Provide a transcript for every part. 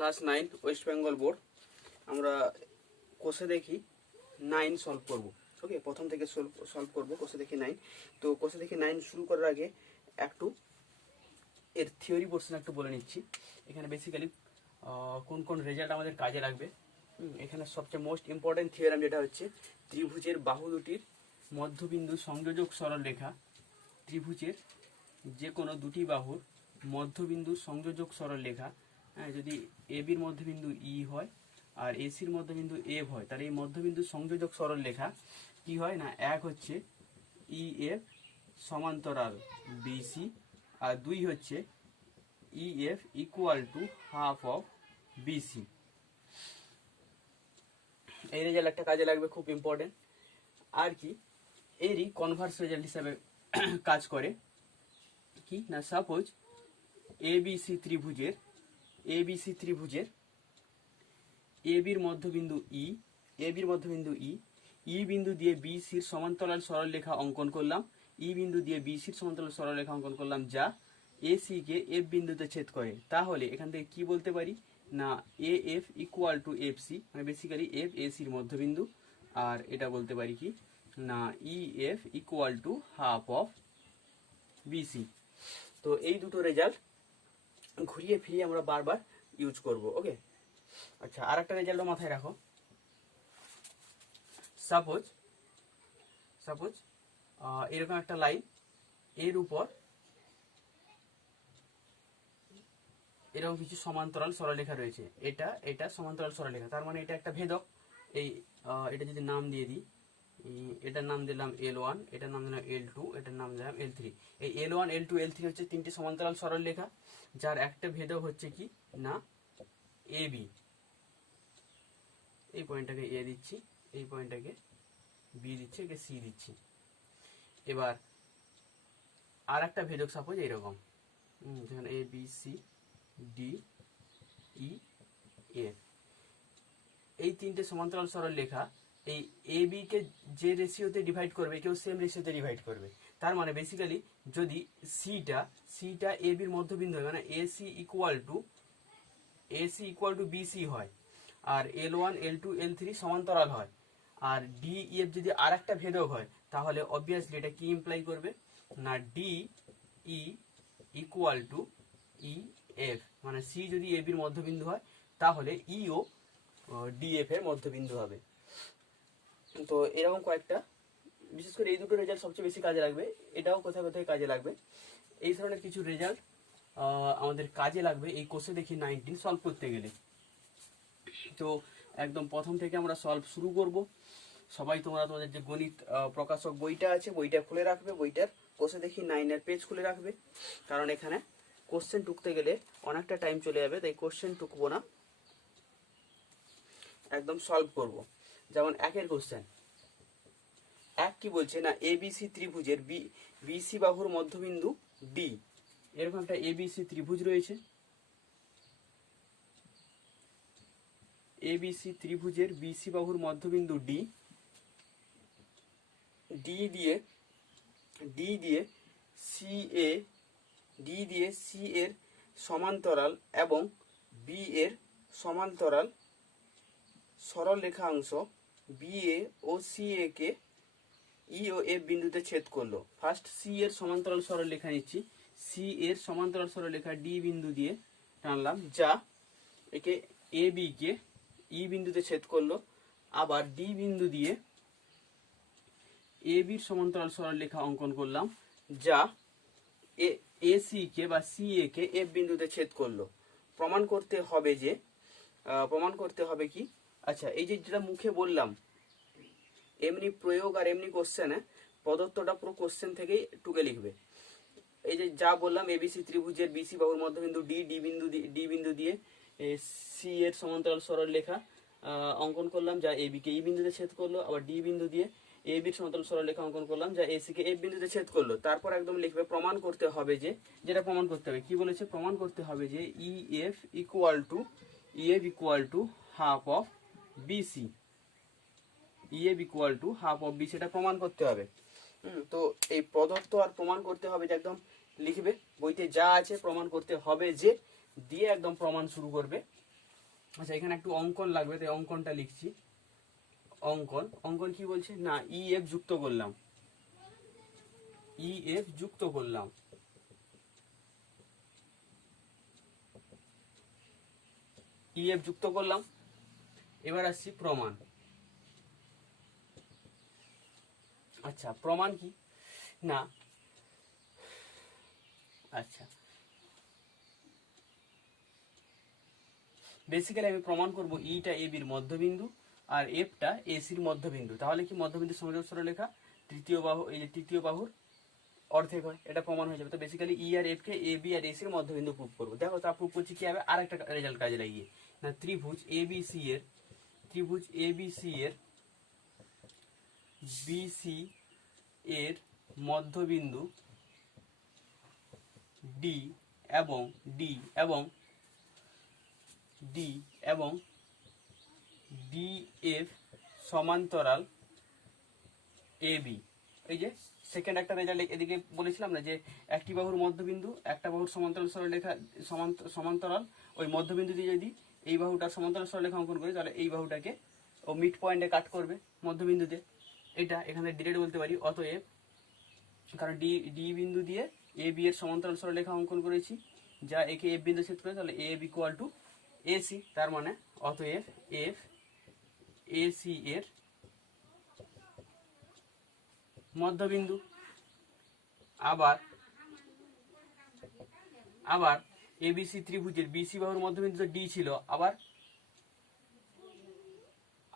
Class 9 West Bengal board আমরা কোষে দেখি 9 সলভ করব। ওকে, প্রথম থেকে সলভ করব কোষে দেখি 9। তো কোষে দেখি 9 শুরু করার আগে একটু এর থিওরি পোর্শন একটু বলে নিচ্ছি। এখানে বেসিক্যালি কোন কোন রেজাল্ট আমাদের কাজে লাগবে। এখানে সবচেয়ে মোস্ট ইম্পর্টেন্ট থিওরাম যেটা হচ্ছে ত্রিভুজের বাহু দুটির মধ্যবিন্দু সংযোজক সরলরেখা, ত্রিভুজের যে কোনো দুটি বাহুর মধ্যবিন্দু সংযোজক সরলরেখা, যদি এ বির মধ্যবিন্দু ই হয় আর এসির মধ্যবিন্দু এফ হয়, তাহলে এই মধ্যবিন্দু সংযোজক সরলরেখা কি হয় না, এক হচ্ছে ই এফ সমান্তরাল বিসি, আর দুই হচ্ছে E F equal to half of BC. এই রেজাল্ট একটা কাজে লাগবে, খুব ইম্পর্টেন্ট। আর কি এরই কনভার্স রেজাল্ট হিসাবে কাজ করে কি না, সাপোজ এবিসি ত্রিভুজের এ বির মধ্যবিন্দু ই, ই বিন্দু দিয়ে বিসির সমান্তরাল সরলরেখা অঙ্কন করলাম, যা এসি কে এফ বিন্দুতে ছেদ করে। তাহলে এখান থেকে কি বলতে পারি না, A F equal to F C, মানে বেসিক্যালি এফ এসির মধ্যবিন্দু, আর এটা বলতে পারি কি না, E F equal to half of BC. তো এই দুটো রেজাল্ট ঘুরিয়ে ফিরিয়ে আমরা বারবার ইউজ করব। ওকে, আচ্ছা, আর একটা রেজাল্টও মাথায় রাখো। সাপোজ এরকম একটা লাইন, এর উপর এরকম কিছু সমান্তরাল সরলরেখা রয়েছে, এটা সমান্তরাল সরলরেখা, তার মানে এটা একটা ভেদক। এটা যদি নাম দিয়ে দিই, এটার নাম দিলাম L1, এটার নাম দিলাম L2, এটার নাম দিলাম L3। এই L1, L2, L3 হচ্ছে তিনটি সমান্তরাল সরলরেখা, যার একটা ভেদক হচ্ছে কি না AB। এই পয়েন্টটাকে A দিচ্ছি, এই পয়েন্টটাকে B দিচ্ছি, একে C দিচ্ছি। এবার আর একটা ভেদক সাপোজ এইরকম, যেখানে A B C D E F। এই তিনটে সমান্তরাল সরলরেখা এই এ বি কে যে রেশিওতে ডিভাইড করবে, কেউ সেম রেশিওতে ডিভাইড করবে। তার মানে বেসিক্যালি যদি সিটা এ বির মধ্যবিন্দু হয়, মানে এসি ইকুয়াল টু বিসি হয়, আর L1, L2, L3 সমান্তরাল হয়, আর ডি এফ যদি আর একটা ভেদক হয়, তাহলে অবভিয়াসলি এটা কি ইমপ্লাই করবে না, D E equal to E F, মানে সি যদি এ বির মধ্যবিন্দু হয়, তাহলে ইও ডিএফ এর মধ্যবিন্দু হবে। তো এরকম কয়েকটা, বিশেষ করে এই দুটো রেজাল্ট সবচেয়ে বেশি কাজে লাগবে। এটাও কোথায় কোথায় কাজে লাগবে, এই ধরনের কিছু রেজাল্ট আমাদের কাজে লাগবে এই কোর্সে দেখি 19 সলভ করতে গেলে। তো একদম প্রথম থেকে আমরা সলভ শুরু করব। সবাই তোমরা তোমাদের যে গণিত প্রকাশক বইটা আছে, বইটা খুলে রাখবে, বইটার কোর্সে দেখি 9 পেজ খুলে রাখবে, কারণ এখানে কোশ্চেন টুকতে গেলে অনেকটা টাইম চলে যাবে, তাই কোশ্চেন টুকবো না, একদম সলভ করব। যেমন একের কোশ্চেন এক কি বলছে না, এবিসি ত্রিভুজের বিসি বাহুর মধ্যবিন্দু ডি। এরকম একটা এবিসি ত্রিভুজ রয়েছে, এবিসি ত্রিভুজের বিসি বাহুর মধ্যবিন্দু ডি, ডি দিয়ে সি এর সমান্তরাল এবং বি এর সমান্তরাল সরল রেখা অংশ B A O C A K E O F বিন্দুতে ছেদ করলো। ফার্স্ট সি এর সমান্তরাল সরল রেখা নিচ্ছি, সি এর সমান্তরাল সরল রেখা ডি বিন্দু দিয়ে টানলাম, যা একে এ বি কে ই বিন্দুতে ছেদ করলো। আবার ডি বিন্দু দিয়ে এ বির সমান্তরাল সরল রেখা অঙ্কন করলাম, যা এ সি কে বা সি এ কে এফ বিন্দুতে ছেদ করলো। প্রমাণ করতে হবে কি, আচ্ছা, এই যে যেটা মুখে বললাম, এমনি প্রয়োগ আর এমনি কোশ্চেনে প্রদত্তটা পুরো কোশ্চেন থেকেই টুকে লিখবে। এই যে যা বললাম, এবিসি ত্রিভুজের বিসি বাহুর মধ্যবিন্দু ডি বিন্দু দিয়ে সি এর সমান্তরাল সরল রেখা অঙ্কন করলাম, যা এবি কে ই বিন্দুতে ছেদ করলো। আবার ডি বিন্দু দিয়ে এ বির সমান্তরাল সরল রেখা অঙ্কন করলাম, যা এসি কে এফ বিন্দুতে ছেদ করলো। তারপর একদম লিখবে প্রমাণ করতে হবে যে, যেটা প্রমাণ করতে হবে কি বলেছে, প্রমাণ করতে হবে যে E F equal to half of BC, সেটা প্রমাণ করতে হবে। তো এই প্রদত্ত আর প্রমাণ করতে হবে যে একদম লিখবে, বইতে যা আছে প্রমাণ করতে হবে যে দিয়ে একদম প্রমাণ শুরু করবে। আচ্ছা এখানে একটু অঙ্কন লাগবে, তাই অঙ্কনটা লিখছি। অঙ্কন অঙ্কন কি বলছে না, ই এফ যুক্ত করলাম, ই এফ যুক্ত করলাম, ই এফ যুক্ত করলাম। এবার আসছি প্রমাণ। আচ্ছা প্রমাণ কি না, আচ্ছা বেসিক্যালি আমি প্রমাণ করব ইটা এ বির মধ্যবিন্দু আর এফটা এসির মধ্যবিন্দু, তাহলে কি মধ্যবিন্দু সংযোগ সরলরেখা তৃতীয় বাহু, এই যে তৃতীয় বাহুর অর্ধেক হয়, এটা প্রমাণ হয়ে যাবে। তো basically E R F K A B আর এসির মধ্যবিন্দু প্রুভ করবো। দেখো তা প্রুভ করছি কি হবে, আরেকটা রেজাল্ট কাজে লাগিয়ে না, ত্রিভুজ এ বি সি এর, ত্রিভুজ এ বি সি এর বিসি এর মধ্যবিন্দু ডি এবং ডি এবং ডি এবং ডি এফ সমান্তরাল এ বি। এই যে সেকেন্ড একটা রেজাল্ট এদিকে বলেছিলাম না যে একটি বাহুর মধ্যবিন্দু একটা বাহুর সমান্তরাল সরলরেখা সমান্তরাল, ওই মধ্যবিন্দু দিয়ে যদি এই বাহুটার সমান্তরাল সরলরেখা অঙ্কন করি তাহলে এই বাহুটাকে ও মিড পয়েন্টে কাট করবে মধ্যবিন্দুতে। এটা এখানে ডিরেক্ট বলতে পারি, অতএব কারণ ডি ডি বিন্দু দিয়ে এ বি এর সমান্তরাল সরলরেখা অঙ্কন করেছি, যা একে এফ বিন্দু ছেদ করে, তাহলে এফ ইকুয়াল টু এসি। তার মানে অতএব এফ এসি এর মধ্যবিন্দু। আবার আবার এবিসি ত্রিভুজের বিসি বাহুর মধ্যবিন্দু তো ডি ছিল, আবার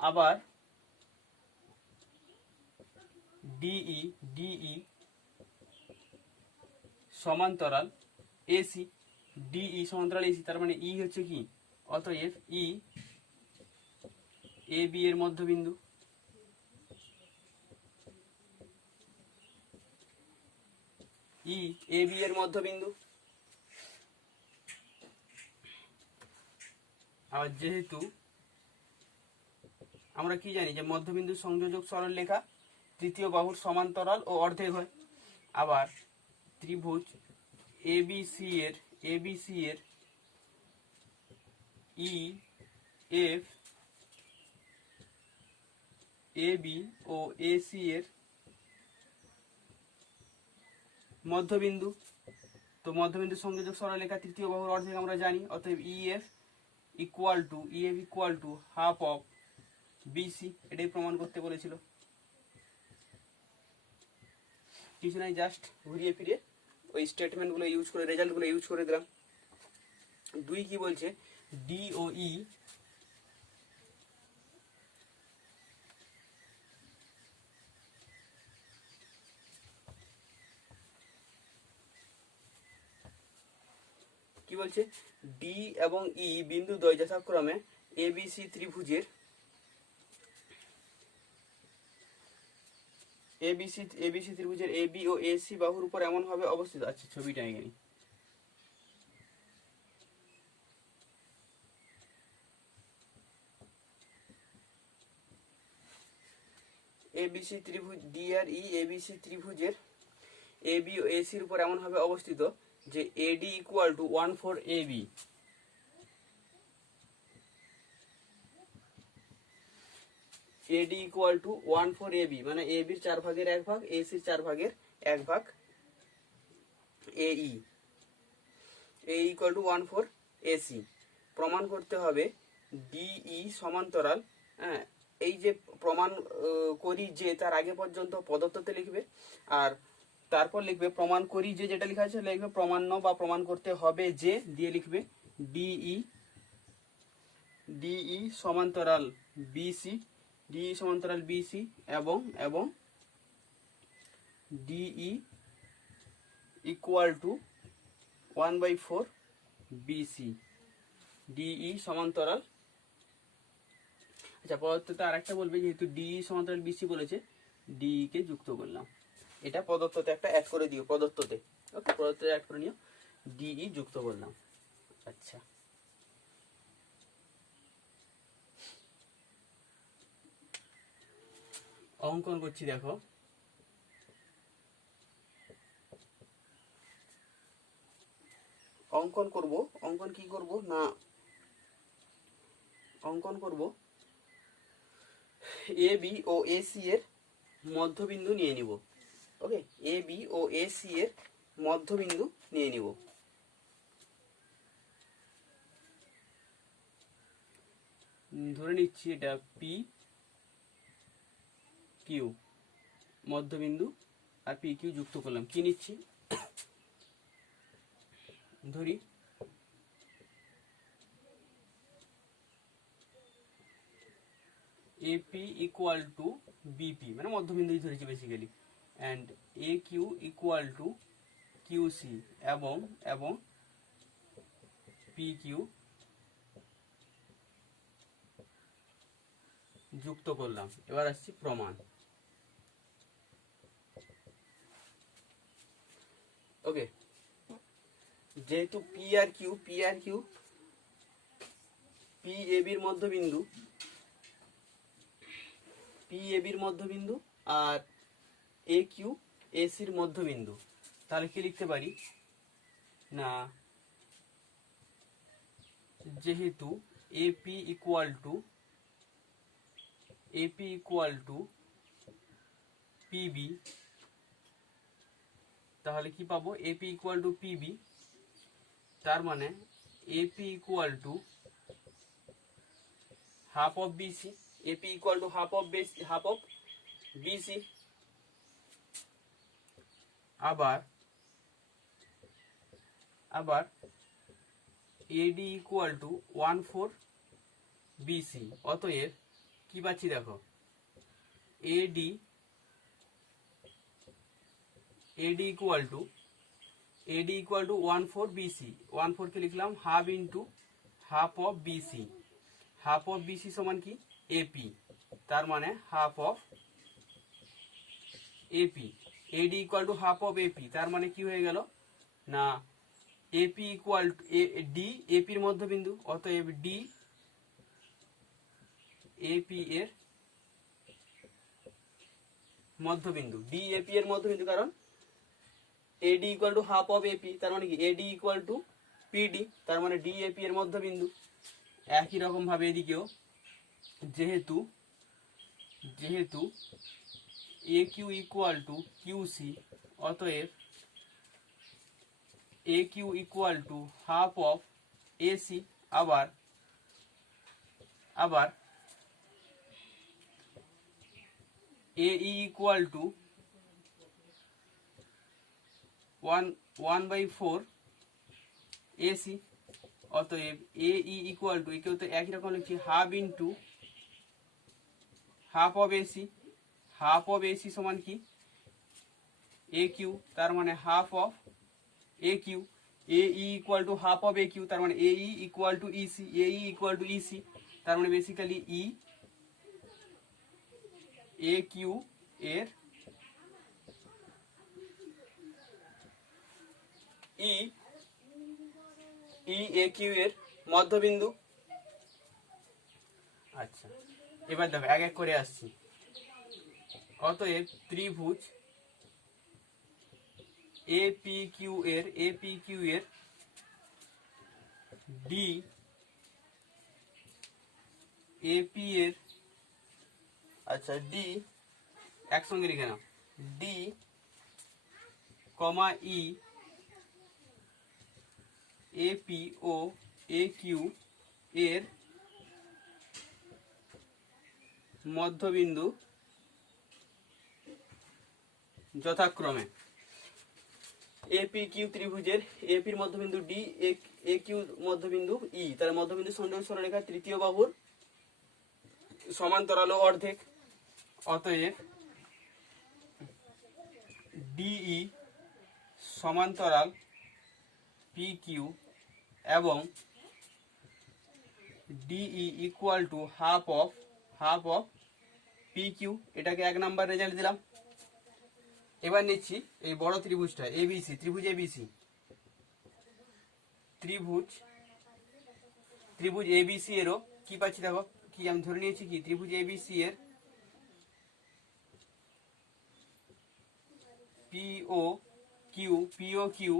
আবার ডিই ডিই সমান্তরাল এসি, ডিই সমান্তরাল এসি, তার মানে ই হচ্ছে কি, অতএব ই এ বি এর মধ্যবিন্দু। ই এ বি এর মধ্যবিন্দু। আর যেহেতু আমরা কি জানি যে মধ্যবিন্দু সংযোজক সরলরেখা তৃতীয় বাহুর সমান্তরাল ও অর্ধেক হয়। আবার ত্রিভুজ এবিসি এর এবিসি এর ই এফ এ বি ও এসি এর মধ্যবিন্দু। তো মধ্যবিন্দু সংযোজক সরলরেখা তৃতীয় বাহুর অর্ধেক আমরা জানি, অতএব E F equal to half of BC. এটাই প্রমাণ করতে বলেছিল, কিছু নাই, জাস্ট ঘুরিয়ে ফিরে ওই স্টেটমেন্টগুলো ইউজ করে রেজাল্টগুলো ইউজ করে দিলাম। দুই কি বলছে, ডি ও ই কি বলছে, ডি এবং ই বিন্দু দ্বয় যথাক্রমে এবিসি ত্রিভুজের এবিসি ত্রিভুজের এ বি ও এসি বাহুর উপর এমন ভাবে অবস্থিত। আচ্ছা ছবিটা এখানে এবিসি ত্রিভুজ ডি আর ই এবিসি ত্রিভুজের এ বি ও এসির উপর এমন ভাবে অবস্থিত যে AD equal to 1/4 AB. AD equal to 1/4 AB, মানে এ বির 4 ভাগের 1 ভাগ, এসির 4 ভাগের 1 ভাগ এই, এ ইকুয়াল টু 1/4 এসি। প্রমাণ করতে হবে ডিই সমান্তরাল, হ্যাঁ এই যে প্রমাণ করি যে, তার আগে পর্যন্ত পদত্বতে লিখবে, আর তারপর লিখবে প্রমাণ করি যে, যেটা লেখা আছে লিখবে প্রমাণ্য বা প্রমাণ করতে হবে যে দিয়ে লিখবে ডিই ডিই সমান্তরাল বিসি, ডিই সমান্তরাল বিসি এবং এবং DE equal to 1/4 BC, DE সমান্তরাল। আচ্ছা পদার্থতে আরেকটা বলবে, যেহেতু ডিই সমান্তরাল বিসি বলেছে, ডিই কে যুক্ত করলাম। এটা পদার্থতে একটা অ্যাড করে দিও, পদার্থতে ওকে, পদার্থতে অ্যাড করে নিও, ডিই যুক্ত করলাম। আচ্ছা অঙ্কন করছি, দেখো অঙ্কন করব। অঙ্কন কি করব না, অঙ্কন করব এ বি ও এ সি এর মধ্যবিন্দু নিয়ে নিব। ওকে, এ বি ও এ সি এর মধ্যবিন্দু নিয়ে নিব। ধরে নিচ্ছি এটা পি কিউ মধ্যবিন্দু, আর পি কিউ যুক্ত করলাম। কি নিচ্ছি, ধরি এপি ইকুয়াল টু বিপি, মানে মধ্যবিন্দুই ধরেছি basically, and A Q equal to QC এবং এবং পি কিউ যুক্ত করলাম। এবার আসছি প্রমাণ। ওকে, যেহেতু পি আর কিউ পি এ বির মধ্যবিন্দু, আর এ কিউ এ সির মধ্যবিন্দু, তাহলে কি লিখতে পারি না, যেহেতু এপি ইকুয়াল টু পিবি, তাহলে কি পাবো, এপি ইকুয়াল টু পিবি, তার মানে AP equal to half of BC, AP equal to half of BC. আবার এডি ইকুয়াল টু 1/4 বিসি। অতএব কি পাচ্ছি দেখো, এডি ইকুয়াল টু 1/4 বিসি। 1/4 কে লিখলাম half into half of BC. Half of BC সমান কি, এপি, তার মানে half of AP. AD equal to half of AP, তার মানে কি হয়ে গেল না, এপি ইকুয়াল টু ডি, এপির মধ্যবিন্দু, অতএব ডি এপি এর মধ্যবিন্দু, ডি এপি এর মধ্যবিন্দু, কারণ AD equal to half of AP, তার মানে কি এডি ইকুয়াল টু পিডি, তার মানে ডি এপি এর মধ্যবিন্দু। একই রকম ভাবে এদিকেও যেহেতু A Q equal to QC, অতএব A Q equal to half of AC. আবার এ ইকুয়াল টু 1/4 এসি। অতএব এ ইকুয়াল টু, একেও তো একই রকম লিখছি, half into half of AC. Half of AC সমান কি, এ কিউ, তার মানে half of A Q. A equal to half of A Q, তার মানে এ ইকুয়াল টু ইসি। তার মানে বেসিক্যালি এ কিউ এর এ কিউ এর মধ্যবিন্দু। আচ্ছা, এবার দেখো এক এক করে আসছি। অতএব ত্রিভুজ এপি কিউ এর ডি এপি এর, আচ্ছা ডি একসঙ্গে লিখে নাও, ডি কমা ই এপি ও এ কিউ এর মধ্যবিন্দু যথাক্রমে এপি কিউ ত্রিভুজের এপির মধ্যবিন্দু ডি, এ কিউ মধ্যবিন্দু ই, তার মধ্যবিন্দু সংযোগ সরলরেখা তৃতীয় বাহুর সমান্তরাল ও অর্ধেক। অতএব ডিই সমান্তরাল পি কিউ এবং DE equal to half of P Q. এটাকে 1 নাম্বার রেজাল্ট দিলাম। এবার নিচ্ছি এই বড় ত্রিভুজটা এবিসি, ত্রিভুজ এবিসি এরও কি পাচ্ছি দেখো, কি আমি ধরে নিয়েছি, কি ত্রিভুজ এবিসি এর পিও কিউ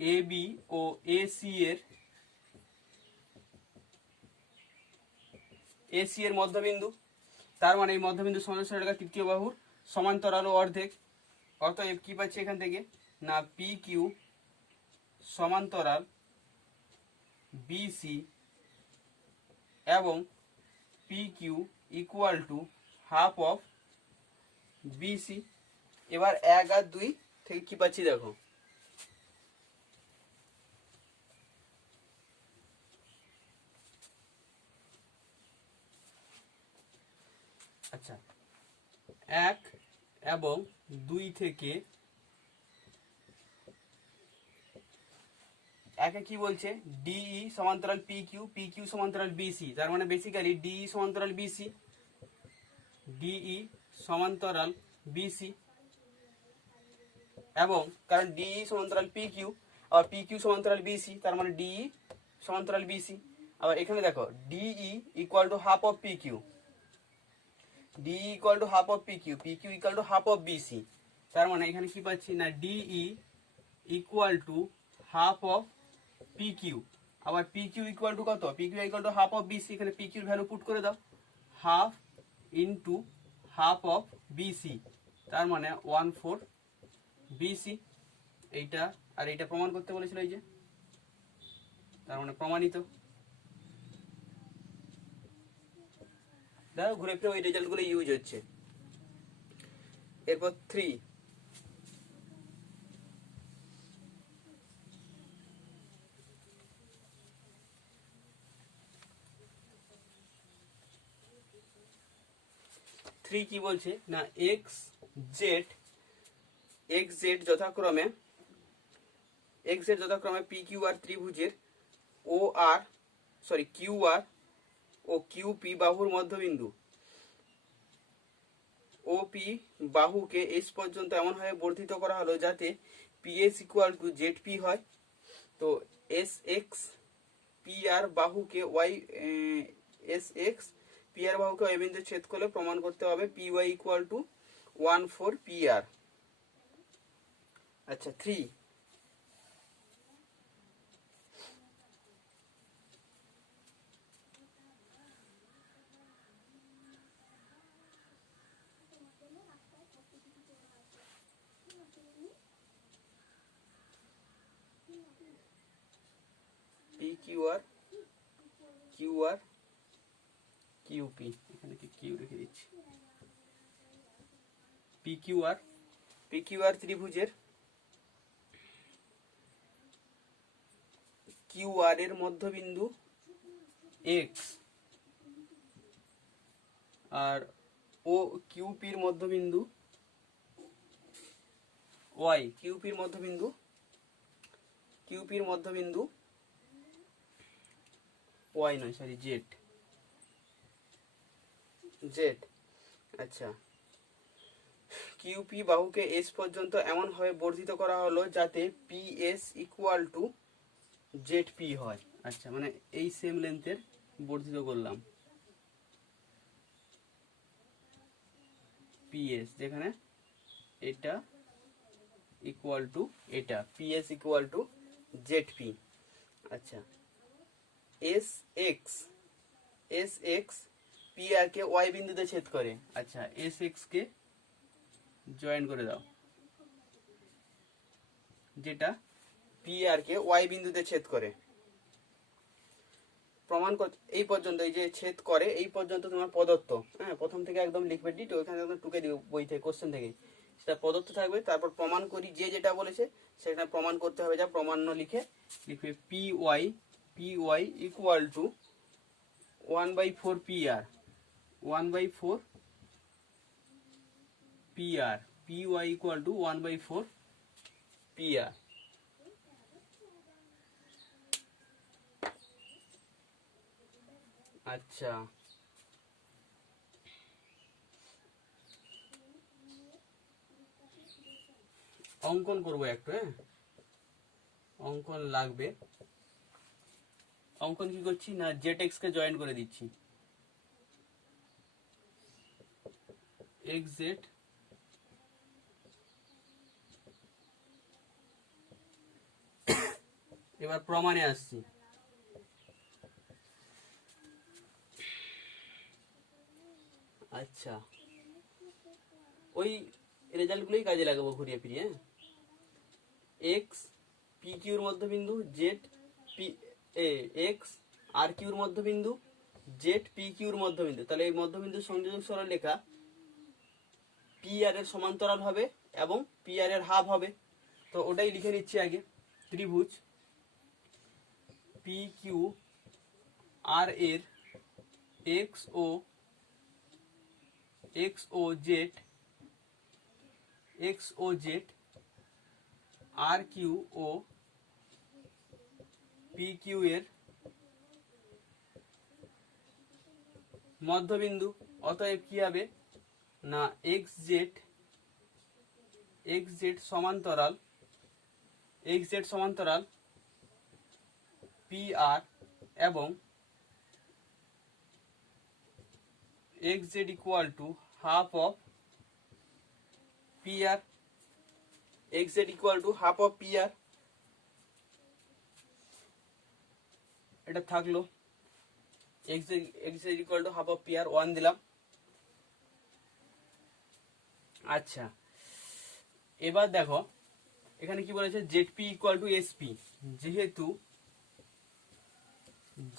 এ বি ও এসি এর মধ্যবিন্দু, তার মানে এই মধ্যবিন্দু সমান্তরাল রেখা তৃতীয় বাহুর সমান্তরাল ও অর্ধেক। অতএব কি পাচ্ছি এখান থেকে না পি কিউ সমান্তরাল বিসি এবং P Q equal to half of BC. এবার 1 আর 2 থেকে কি পাচ্ছি দেখো, আচ্ছা 1 এবং 2 থেকে একে কি বলছে ডিই সমান্তরাল পি কিউ সমান্তরাল বিসি, তার মানে বেসিক্যালি ডিই সমান্তরাল বিসি, ডিই সমান্তরাল বিসি এবং কারণ ডিই সমান্তরাল পি কিউ আর পি কিউ সমান্তরাল বিসি, তার মানে ডিই সমান্তরাল বিসি। আবার এখানে দেখো DE equal to half of P Q, DE equal to half of P Q equal to half of BC, তার মানে এখানে কি পাচ্ছি না DE equal to half of P Q. আবার পি কিউ ইকুয়াল টু কত, P Q equal to half of BC, এখানে P কিউর ভ্যালু পুট করে দাও, half into half of BC, তার মানে 1/4 বিসি। এইটা আর এইটা প্রমাণ করতে বলেছিল এই যে, তার মানে প্রমাণিত। দেখো ঘুরে ফিরে ওই রেজাল্টগুলো ইউজ হচ্ছে। এরপর 3, কি বলছে না এক্স জেড যথাক্রমে পি কিউ আর ত্রিভুজের Q R O Q P বাহুর মধ্যবিন্দু ও পি বাহুকে এস পর্যন্ত এমনভাবে বর্ধিত করা হলো যাতে P S equal to Z P হয়। তো এস এক্স পি আর বাহুকে ওয়াই ওই বিন্দু ছেদ করলে প্রমাণ করতে হবে P Y equal to 1/4 P R. আচ্ছা 3, পি কিউ আর কিউপি, এখানে কি কিউ রেখে দিচ্ছি, পি কিউ আর ত্রিভুজের কিউ আর এর মধ্যবিন্দু এক্স আর ও কিউপির মধ্যবিন্দু ওয়াই, কিউপির মধ্যবিন্দু ওয়াই নয় সরি জেড। আচ্ছা কিউপি বাহুকে এস পর্যন্ত এমন ভাবে বর্ধিত করা হলো যাতে P S equal to Z P হয়। আচ্ছা মানে এই সেম লেন্থের বর্ধিত করলাম পি এস, যেখানে এটা ইকুয়াল টু এটা, P S equal to Z P. আচ্ছা এস এক্স পি আর কে ওয়াই বিন্দুতে ছেদ করে। আচ্ছা এস এক্স কে জয়েন করে দাও, যেটা পি আর কে ওয়াই বিন্দুতে ছেদ করে। প্রমাণ এই পর্যন্ত, এই যে ছেদ করে এই পর্যন্ত তোমার প্রদত্ত, হ্যাঁ প্রথম থেকে একদম লিখবে ডিট, ওইখানে একদম টুকে দিও বই থেকে কোশ্চেন থেকে, সেটা প্রদত্ত থাকবে। তারপর প্রমাণ করি যে যেটা বলেছে সেটা প্রমাণ করতে হবে, যা প্রমাণ্য লিখে লিখবে P Y equal to 1/4 P R, 1/4 P R, P Y equal to 1/4 P R. আচ্ছা অঙ্কন করবো একটু, হ্যাঁ অঙ্কন লাগবে। অঙ্কন কি করছি না জেড এক্স কে জয়েন করে দিচ্ছি, এক্স জেড এবার প্রমাণে আসছি। আচ্ছা, ওই রেজাল্টগুলোই কাজে লাগাবো ঘুরিয়ে ফিরিয়ে। এক্স পি কিউর মধ্যবিন্দু, জেড পি এক্স আর কিউর মধ্যবিন্দু, জেড পি কিউর মধ্যবিন্দু। তাহলে এই মধ্যবিন্দুর সংযোজক সরলরেখা পি আর এর সমান্তরাল হবে এবং পি আর এর হাফ হবে। তো ওটাই লিখে নিচ্ছি আগে। ত্রিভুজ পি কিউ আর এর এক্স ও জেড আর কিউ ও পি কিউ এর মধ্যবিন্দু। অতএব কি হবে না এক্স জেড সমান্তরাল পি আর এবং X Z equal to half of P R. X Z equal to half of P R, এটা থাকলো। X Z equal to half of P R 1 দিলাম। আচ্ছা, এবার দেখো এখানে কি বলেছে, Z P equal to S P. যেহেতু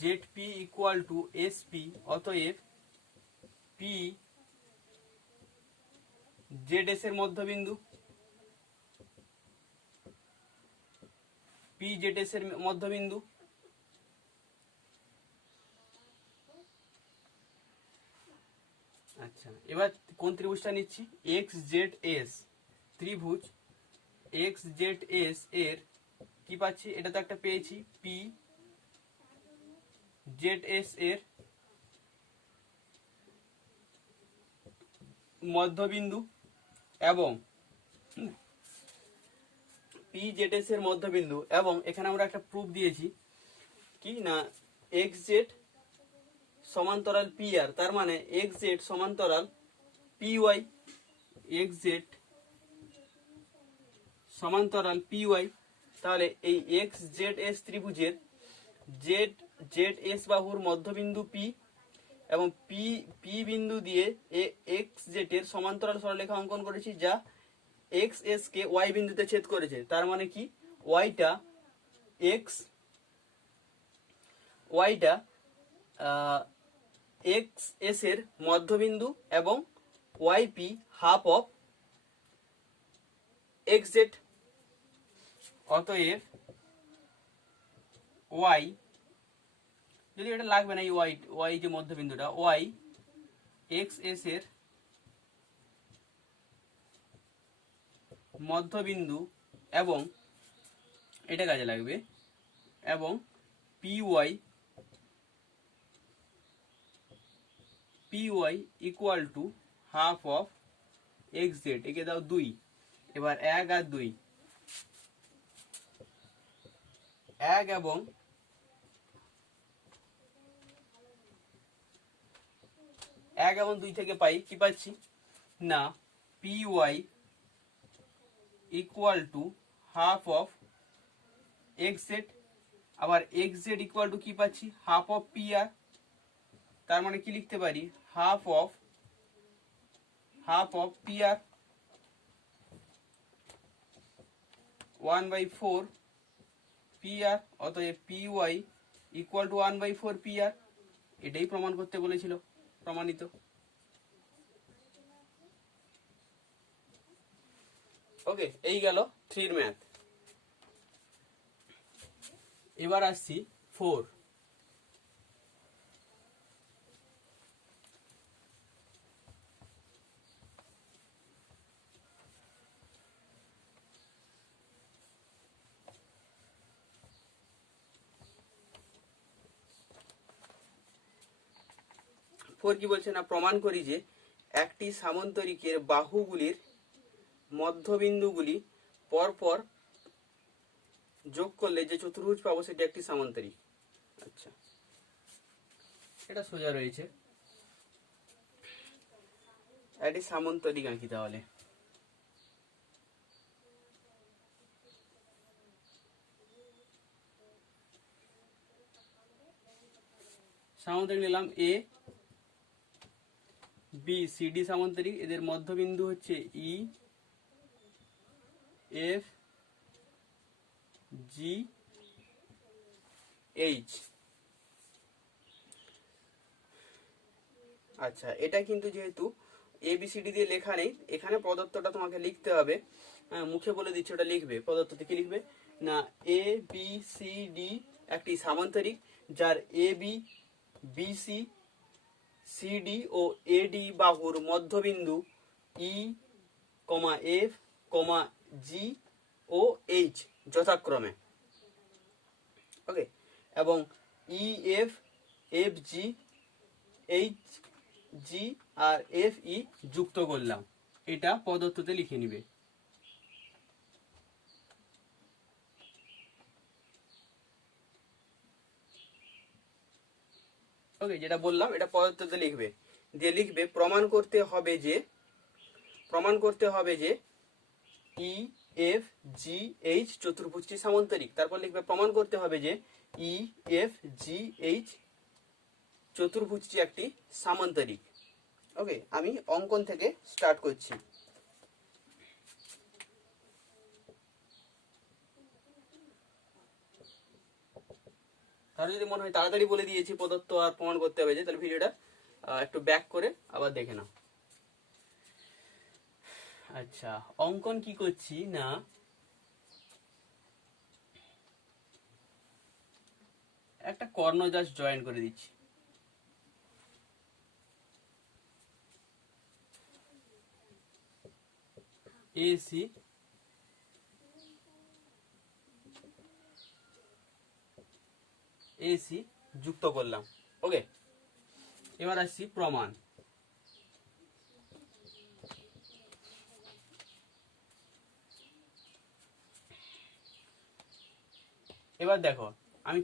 Z P equal to S P, অতএব পি জেড এস এর মধ্যবিন্দু, পি জেড এস এর মধ্যবিন্দু। আচ্ছা, এবার কোন ত্রিভুজটা নিচ্ছি, এক্স জেড এস। ত্রিভুজ এক্স জেড এস এর কি পাচ্ছি, এটা তো একটা পেয়েছি, পি জেড এস এর মধ্যবিন্দু এবং পি জেড এস এর মধ্যবিন্দু। এবং এখানে আমরা একটা প্রুফ দিয়েছি কি না, এক্স জেড সমান্তরাল পি আর, তার মানে এক্স জেড সমান্তরাল পি ওয়াই। এক্স জেড সমান্তরাল পি ওয়াই। তাহলে এই এক্স জেড এস ত্রিভুজের জেড এস বাহুর মধ্যবিন্দু পি এবং পি বিন্দু দিয়ে এক্স জেড এর সমান্তরাল সরলরেখা অঙ্কন করেছি, যা এক্স এস কে ওয়াই বিন্দুতে ছেদ করেছে। তার মানে কি, ওয়াইটা এক্স এস এর মধ্যবিন্দু এবং Y P half of X Z. অতএব ওয়াই, যদি এটা লাগবে না, এই ওয়াই যে মধ্যবিন্দুটা, ওয়াই এক্স এস এর মধ্যবিন্দু এবং এটা কাজে লাগবে, এবং P Y equal to half of X Z. একে দাও 2। এবার 1 আর 2, 1 এবং 2 থেকে পাই কি পাচ্ছি না, P Y equal to half of X Z. আবার এক্স জেড ইকুয়াল টু কি পাচ্ছি, হাফ অফ পি আর। তার মানে কি লিখতে পারি, half of P R 1/4 P R. অতএব P Y equal to 1/4 P R. এটাই প্রমাণ করতে বলেছিল, প্রমাণিত। ওকে, এই গেল 3 ম্যাথ। এবার আসছি 4। কি বলছে না, প্রমাণ করি যে একটি সামান্তরিকের বাহুগুলির মধ্যবিন্দুগুলি পরপর যোগ করলে যে চতুর্ভুজ পাবো সেটা একটি সামান্তরিক। আচ্ছা, এটা সোজা রয়েছে, একটি সামান্তরিক আঁকি তাহলে। সামান্তরিক নিলাম এ বি সি ডি সামান্তরিক, এদের মধ্যবিন্দু হচ্ছে ই এফ জি এইচ। আচ্ছা, এটা কিন্তু যেহেতু এ বি সি ডি দিয়ে লেখা নেই, এখানে প্রদত্তটা তোমাকে লিখতে হবে। মুখে বলে দিচ্ছি, ওটা লিখবে। প্রদত্ততে কি লিখবে না, এ বি সি ডি একটি সামান্তরিক যার A B B C CD O AD বাহুর মধ্যবিন্দু ই কমা এফ কমা জি ও এইচ যথাক্রমে। ওকে, এবং E F F G H G আর এফ ই যুক্ত করলাম, এটা পদত্ততে লিখে নিবে। ওকে, যেটা বললাম এটা পদত্ততে লিখবে, দিয়ে লিখবে প্রমাণ করতে হবে যে ই এফ জি এইচ চতুর্ভুজটি সামান্তরিক। তারপর লিখবে প্রমাণ করতে হবে যে ই এফ জি এইচ চতুর্ভুজটি একটি সামান্তরিক। ওকে, আমি অঙ্কন থেকে স্টার্ট করছি। তাহলে যদি মনে হয় তাড়াতাড়ি বলে দিয়েছি প্রদত্ত আর প্রমাণ করতে হবে যে, তাহলে ভিডিওটা একটু ব্যাক করে আবার দেখে নাও। আচ্ছা, অঙ্কন কি করছি না, একটা কর্ণ জাস্ট জয়েন করে দিচ্ছি। এসি এসি যুক্ত করলাম। ওকে, এবার আসছি প্রমাণ। এবার দেখো, আমি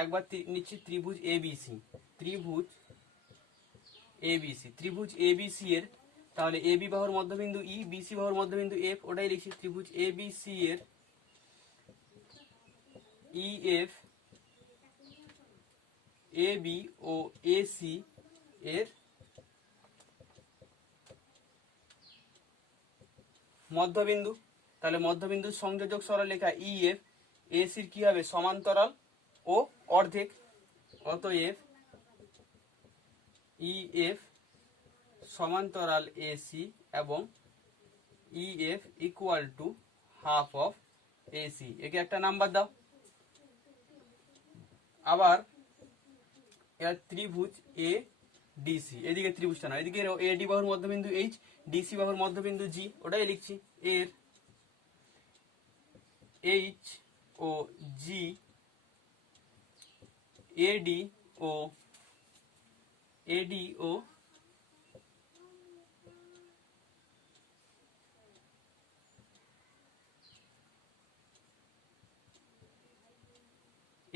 একবার নিচ্ছি ত্রিভুজ এবিসি, ত্রিভুজ এবিসি এর, তাহলে এবি বাহুর মধ্যবিন্দু ই, বিসি বাহুর মধ্যবিন্দু এফ, ওটাই লিখছি। ত্রিভুজ এবিসি এর ই এফ এবি ও এসি এর মধ্যবিন্দু, তাহলে মধ্যবিন্দুর সংযোজক সরলরেখা ই এফ এসির কি হবে সমান্তরাল ও অর্ধেক, অতএব ই এফ সমান্তরাল এসি এবং E F equal to half of AC. একে একটা নাম্বার দাও। আবার এর ত্রিভুজ এ ডিসি, এদিকে ত্রিভুজটা না, এদিকে এডি বাহুর মধ্যবিন্দু এইচ, ডিসি বাহুর মধ্যবিন্দু জি, ওটাই লিখছি। এর এইচ ও জি, এডি ও এডি ও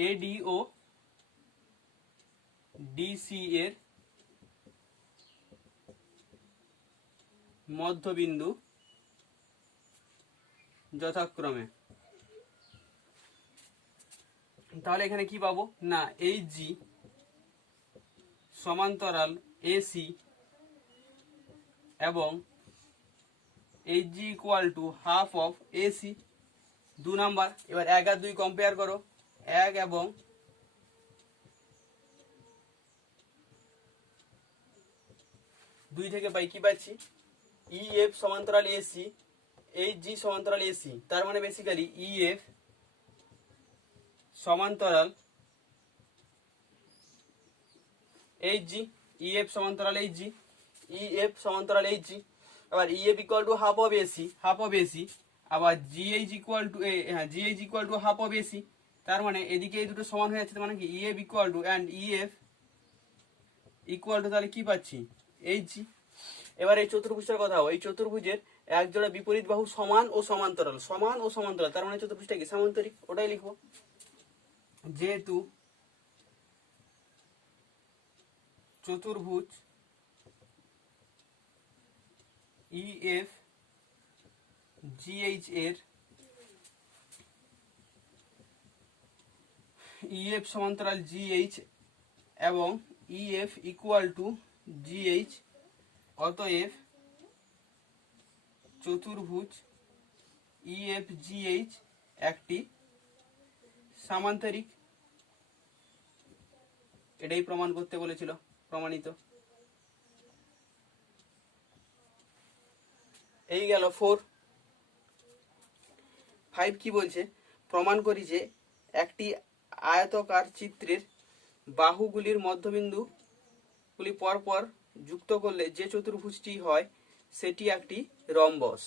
এডি ও ডিসি এর মধ্যবিন্দু যথাক্রমে। তাহলে এখানে কি পাবো না, এইচ জি সমান্তরাল এসি এবং H G equal to half of AC, 2 number. এবার 1 আর 2 কম্পেয়ার করো, 1 এবং 2 থেকে পাই কি পাচ্ছি, ই এফ সমান্তরাল এসি, এইচ জি সমান্তরাল এসি, তার মানে বেসিক্যালি ই এফ সমান্তরাল এইচ জি, ই এফ সমান্তরাল এইচ জি, ই এফ সমান্তরাল এইচ জি। আবার E F equal to half of AC, আবার G H equal to G H equal to half of AC. তার মানে এদিকে এই দুটো সমান হয়ে যাচ্ছে, মানে কি ই F equal two and E F equal two, তাহলে কি পাচ্ছি এইচ জি। এবার এই চতুর্ভুজটার কথা, এই চতুর্ভুজের এক জোড়া বিপরীত বাহু সমান ও সমান্তরাল, তার মানে চতুর্ভুজটা কি সামান্তরিক, ওটাই লিখবো। যেহেতু চতুর্ভুজ ই এফ জি এইচ এর ই এফ সমান্তরাল জি এইচ এবং EF ইকুয়াল টু GH, অতএব চতুর্ভুজ EFGH একটি সামান্তরিক। এটাই প্রমাণ করতে বলেছিল, প্রমাণিত। এই গেল 4। 5 কি বলছে? প্রমাণ করি যে একটি আয়তকার চিত্রের বাহুগুলির মধ্যবিন্দুগুলি পরপর যুক্ত করলে যে চতুর্ভুজটি হয় সেটি একটি রম্বস।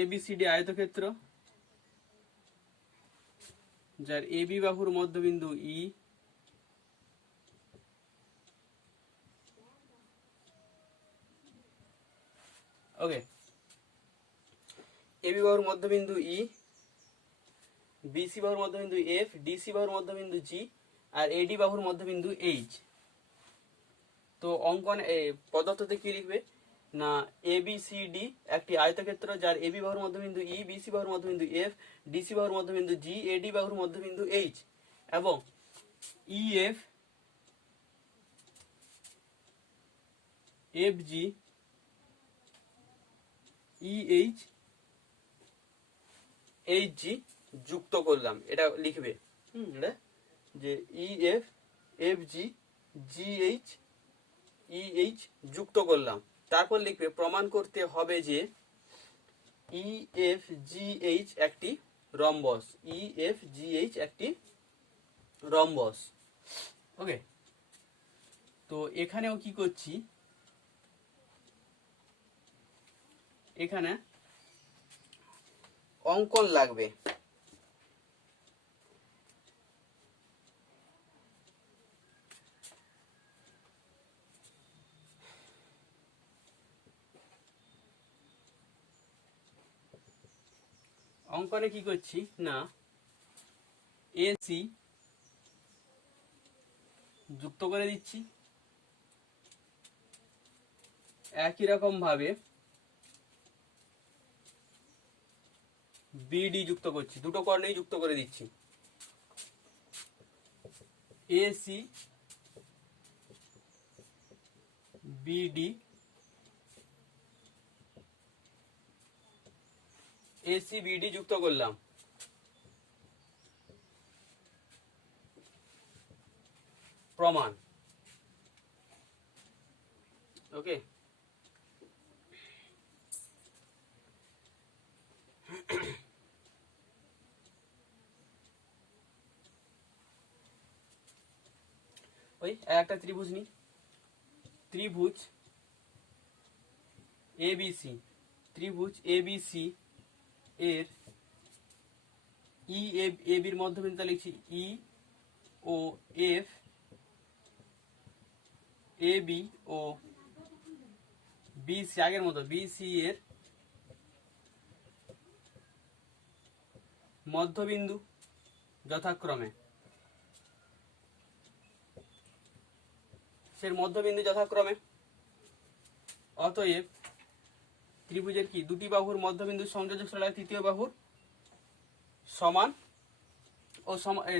ABCD আয়তক্ষেত্র, যার AB বাহুর মধ্যবিন্দু E, ওকে, AB বাহুর মধ্যবিন্দু E, BC বাহুর মধ্যবিন্দু F, DC বাহুর মধ্যবিন্দু G, আর AD বাহুর মধ্যবিন্দু H। তো অঙ্কন পদার্থতে কি লিখবে না, ABCD একটি আয়তক্ষেত্র যার AB বাহুর মধ্যবিন্দু E, BC বাহুর মধ্যবিন্দু F, DC বাহুর মধ্যবিন্দু G, AD বাহুর মধ্যবিন্দু H, এবং EF FG EH HG যুক্ত করলাম। এটা লিখবে এটা যে EF FG GH EH যুক্ত করলাম। তারপর লিখবে প্রমাণ করতে হবে যে EFGH একটি রম্বস। EFGH একটি রম্বস। ওকে, তো এখানেও কি করছি, এখানে অঙ্কন লাগবে। অঙ্কনে কি করছি না, AC যুক্ত করে দিচ্ছি, একই রকম ভাবে BD যুক্ত করছি, দুটো কর্ণেই যুক্ত করে দিচ্ছি। AC BD AC BD যুক্ত করলাম। প্রমাণ। ওকে, ওই একটা ত্রিভুজ নি, ত্রিভুজ ABC, ত্রিভুজ ABC এর EF এর মধ্যবিন্দু লিখছি E ও F, AB ও BC আগের মতো BC এর মধ্যবিন্দু যথাক্রমে, অতএব ত্রিভুজের কি দুটি বাহুর মধ্যবিন্দু সংযোজক সরলা তৃতীয় বাহুর সমান ও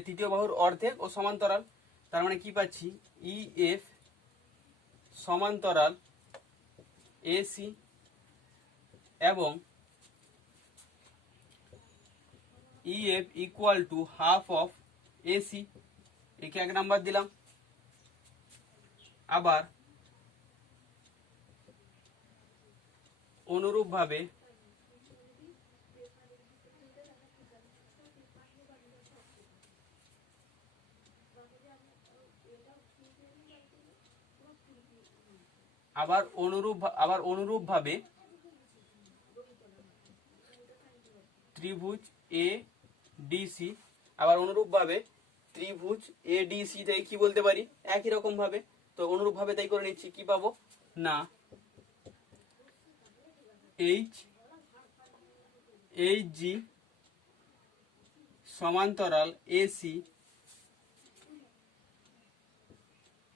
তৃতীয় বাহুর অর্ধেক ও সমান্তরাল। তার মানে কি পাচ্ছি, EF সমান্তরাল AC এবং EF equal to half of AC। একে 1 নাম্বার দিলাম। আবার অনুরূপভাবে আবার অনুরূপভাবে ত্রিভুজ এ ডিসি, আবার অনুরূপভাবে ত্রিভুজ এ ডিসি থেকে কি বলতে পারি, একই রকম ভাবে। তো অনুরূপভাবে তাই করে নিচ্ছি, কি পাবো না এইচ জি সমান্তরাল এসি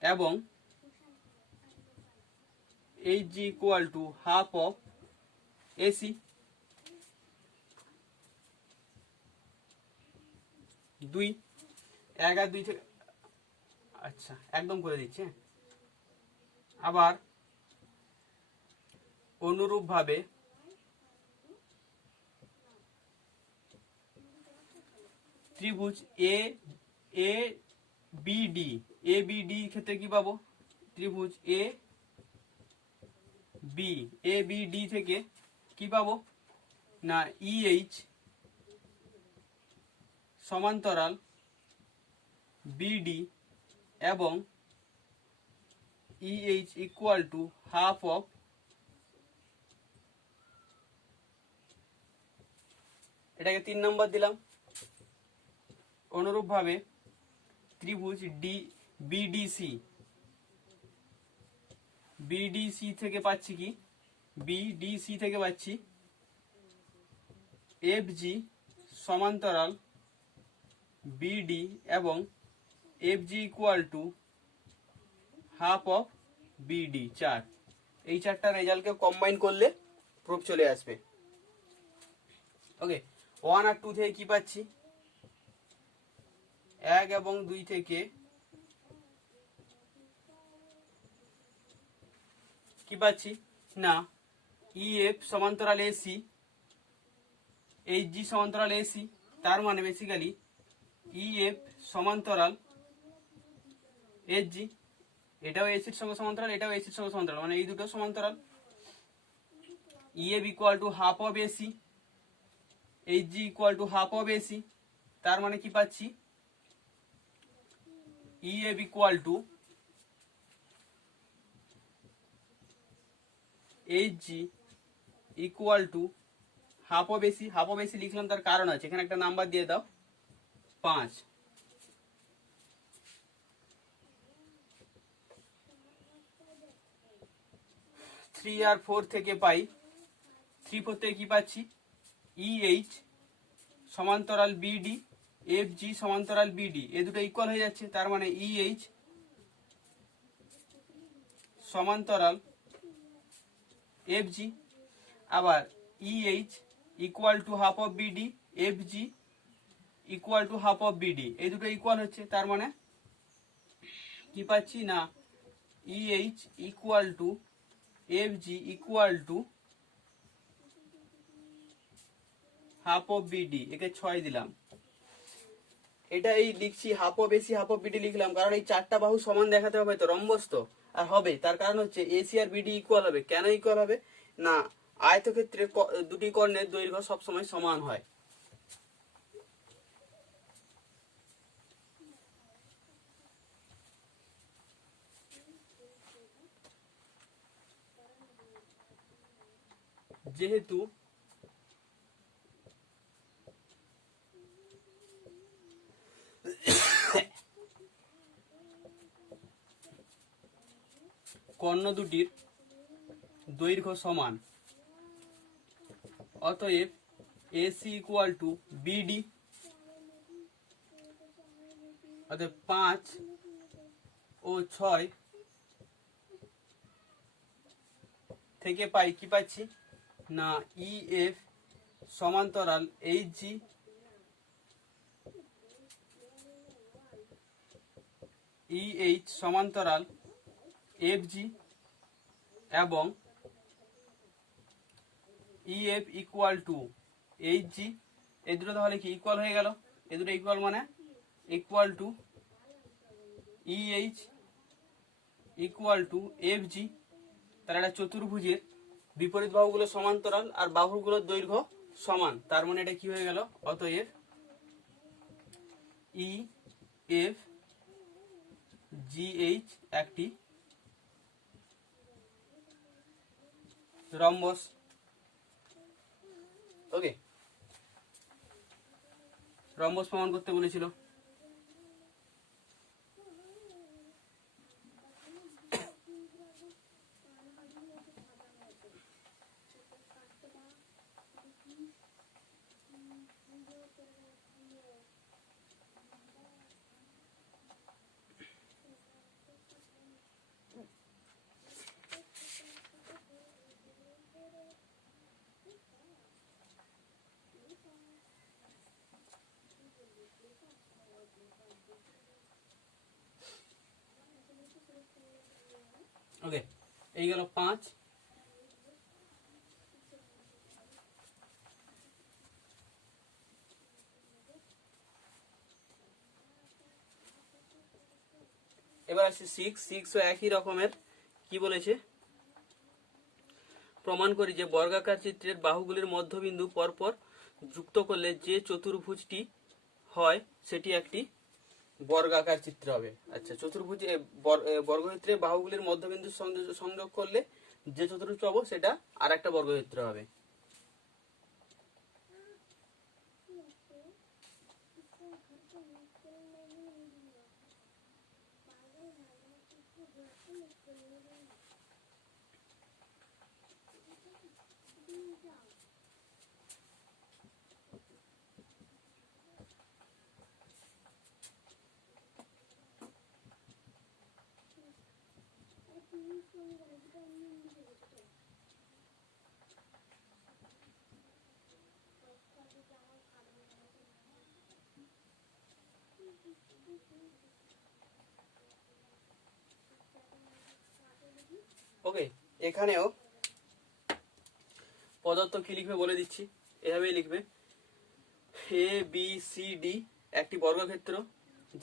এবং H G equal to half of AC. দুই, এক আর দুই থেকে, আচ্ছা একদম করে দিচ্ছি। আবার অনুরূপভাবে ত্রিভুজ এ বিডি ক্ষেত্রে কি পাবো, ত্রিভুজ এ বিডি থেকে কি পাবো না ইএইচ সমান্তরাল বিডি এবং EH equal to half of, এটাকে 3 নম্বর দিলাম। অনুরূপভাবে ত্রিভুজ বিডিসি থেকে পাচ্ছি কি, বিডিসি থেকে পাচ্ছি এফজি সমান্তরাল বিডি এবং FG equal to half of BD. 4, এই 4টা রেজাল্টকে কম্বাইন করলে প্রুফ চলে আসবে। ওকে, 1 আর 2 থেকে কি পাচ্ছি, 1 এবং 2 থেকে কি পাচ্ছি না ইএফ সমান্তরাল এসি, এইচ জি সমান্তরাল এসি, তার মানে বেসিক্যালি ইএফ সমান্তরাল এইচ জি, এটাও এসির সঙ্গে সমান্তরাল, এটাও এসির সঙ্গে সমান্তরাল, মানে এই দুটো সমান্তরাল। EF equal to half of AC, H G equal to half of AC, তার মানে কি পাচ্ছি EF equal to H G equal to half of AC. Half of AC লিখলাম, তার কারণ আছে, এখানে একটা নাম্বার দিয়ে দাও 5। 3 আর 4 থেকে পাই, 3 4 থেকে কি পাচ্ছি ইএইচ সমান্তরাল বিডি, এফ জি সমান্তরাল বিডি, এ দুটো ইকুয়াল হয়ে যাচ্ছে, তার মানে ইএইচ সমান্তরাল এফ জি, আবার EH equal to half of BD, F G equal to half of BD, এই দুটো ইকুয়াল হচ্ছে, তার মানে কি পাচ্ছি না EH equal to F G equal to half of BD. একে 6 দিলাম। এটা এই লিখছি half of AC half of BD লিখলাম, কারণ এই 4টা বাহু সমান দেখাতে হবে, তো রম্বস তো আর হবে, তার কারণ হচ্ছে এসি আর বিডি ইকুয়াল হবে। কেন ইকুয়াল হবে না, আয়তক্ষেত্রে দুটি কর্ণের দৈর্ঘ্য সবসময় সমান হয়। যেহেতু কর্ণ দুটির দৈর্ঘ্য সমান, অতএব এসি ইকুয়াল টু বিডি, অতএব 5 ও 6 থেকে পাই কি পাচ্ছি না ইএফ সমান্তরাল এইচ জি ইএইচ সমান্তরাল এফ জি এবং EF equal to H G. এই দুটো তাহলে কি ইকুয়াল হয়ে গেল, এই দুটো ইকুয়াল মানে equal to EH equal to F জি। তার একটা চতুর্ভুজের বিপরীত বাহুগুলো সমান্তরাল আর বাহুগুলোর দৈর্ঘ্য সমান, তার মানে এটা কি হয়ে গেল, অতএব ই এফ জি এইচ একটি রম্বস। ওকে, রম্বস প্রমাণ করতে বলেছিল। ওকে, এই গেল 5। এবার আসছে 6 ও একই রকমের। কি বলেছে? প্রমাণ করি যে বর্গাকার চিত্রের বাহুগুলির মধ্যবিন্দু পরপর যুক্ত করলে যে চতুর্ভুজটি হয় সেটি একটি বর্গাকার চিত্র হবে। আচ্ছা, চতুর্ভুজ বর্গক্ষেত্রের বাহুগুলির মধ্যবিন্দু সংযোগ করলে যে চতুর্ভুজ পাবো সেটা আর একটা বর্গক্ষেত্র হবে। ওকে, এখানেও পদার্থ কি লিখবে বলে দিচ্ছি, এভাবেই লিখবে। এ বি সি ডি একটি বর্গক্ষেত্র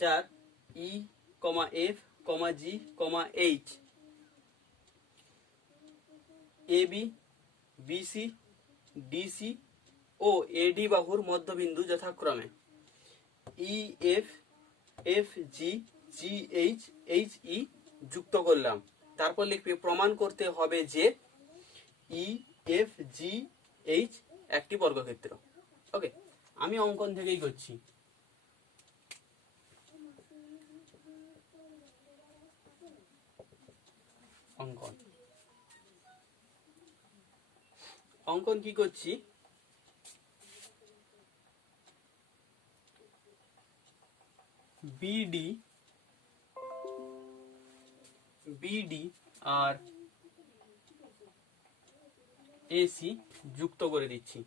যার E comma F comma G comma H A B BC DC ও এডি বাহুর মধ্যবিন্দু যথাক্রমে E F F G G H H E যুক্ত করলাম। তারপর লিখবে প্রমাণ করতে হবে যে ই এফ জি এইচ একটি বর্গক্ষেত্র। ওকে, আমি অঙ্কন থেকেই করছি। অঙ্কন অঙ্কন কি করছি? বিডি বিডি আর এসি যুক্ত করে দিচ্ছি।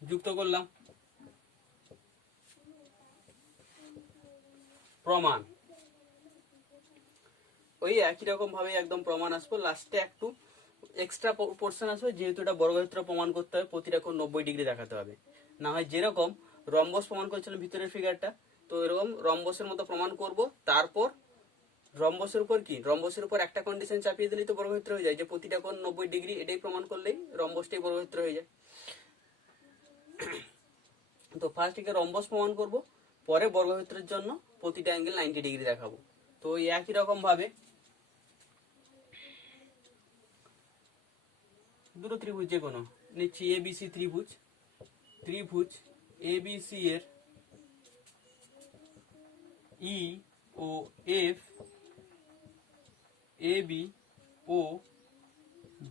যুক্ত করলাম। প্রমাণ ওই একই রকম ভাবে একদম প্রমাণ আসবো, লাস্টে একটু এক্সট্রা পোর্শন আসবে, যেহেতু এটা বর্গক্ষেত্র প্রমাণ করতে হবে প্রতিটা কোণ 90 ডিগ্রি দেখাতে হবে। না হয় যেরকম রম্বস প্রমাণ করেছিলাম ভিতরের ফিগারটা, তো এরকম রম্বসের মতো প্রমাণ করব। তারপর রম্বসের উপর কি, রম্বসের উপর একটা কন্ডিশন চাপিয়ে দিলেই তো বর্গক্ষেত্র হয়ে যায়, যে প্রতিটা কোণ 90 ডিগ্রি, এটাই প্রমাণ করলেই রম্বসটাই বর্গক্ষেত্র হয়ে যায়। তো ফার্স্ট একে রম্বস প্রমাণ করব, পরে বর্গক্ষেত্রের জন্য প্রতিটা অ্যাঙ্গেল 90 ডিগ্রি দেখাবো। তো এই একই রকম ভাবে দুটো ত্রিভুজ যে কোনো নিচ্ছি। এবিসি ত্রিভুজ, ত্রিভুজ এবিসি এর ই ও এফ, এবি ও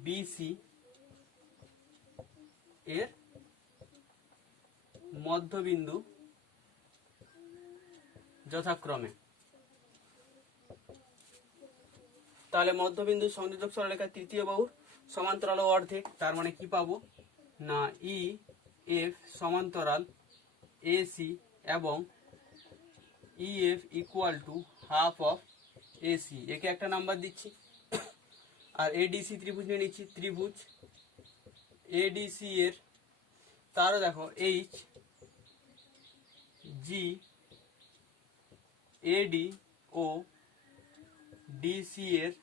বিসি এর মধ্যবিন্দু যথাক্রমে। তাহলে মধ্যবিন্দু সংযোজক সরলরেখার তৃতীয় বাহুর সমান্তরাল ও অর্ধেক, তার মানে কি পাবো না ই এফ সমান্তরাল এসি এবং E F equal to half of AC. একে একটা নাম্বার দিচ্ছি। আর এডিসি ত্রিভুজ নিয়ে নিচ্ছি। ত্রিভুজ এডিসি এর তারও দেখো এইচ জি এডি ও ডিসি এর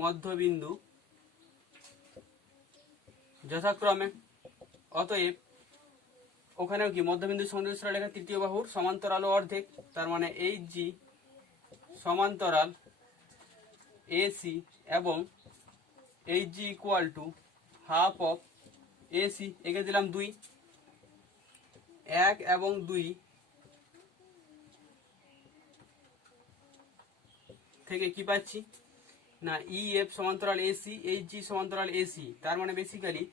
মধ্যবিন্দু যথাক্রমে। অতএব ওখানেও কি মধ্যবিন্দু সংযোগ রেখা তৃতীয় বাহুর সমান্তরাল ও অর্ধেক, তার মানে এইচ জি সমান্তরাল এসি এবং H G equal to half of AC. একে দিলাম 2, 1 এবং 2 থেকে কি পাচ্ছি না ই এফ সমান্তরাল এসি, এইচ জি সমান্তরাল এসি, তার মানে বেসিক্যালি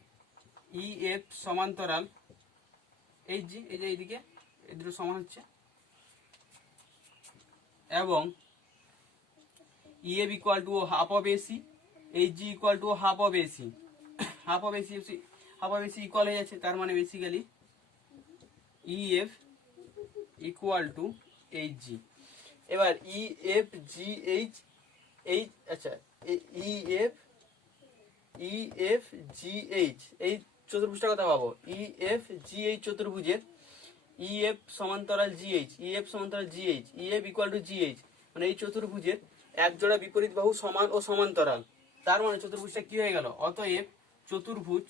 ই এফ সমান্তরাল এইচ জি, এই যে এইদিকে এই দুটো সমান হচ্ছে, এবং E F equal to half of AC, H G equal to half of AC, half of AC equal হয়ে যাচ্ছে, তার মানে basically E F equal to H G. এবার E F G H H, আচ্ছা ই এফ জি এইচ এই চতুর্ভুজটার কথা পাবো। ই F G H চতুর্ভুজের ই এফ সমান্তরাল জি এইচ, ই এফ সমান্তরাল G H, E F equal to G H, মানে এই চতুর্ভুজের এক জোড়া বিপরীত বাহু সমান ও সমান্তরাল, তার মানে চতুর্ভুজটা কি হয়ে গেল? অতএব চতুর্ভুজ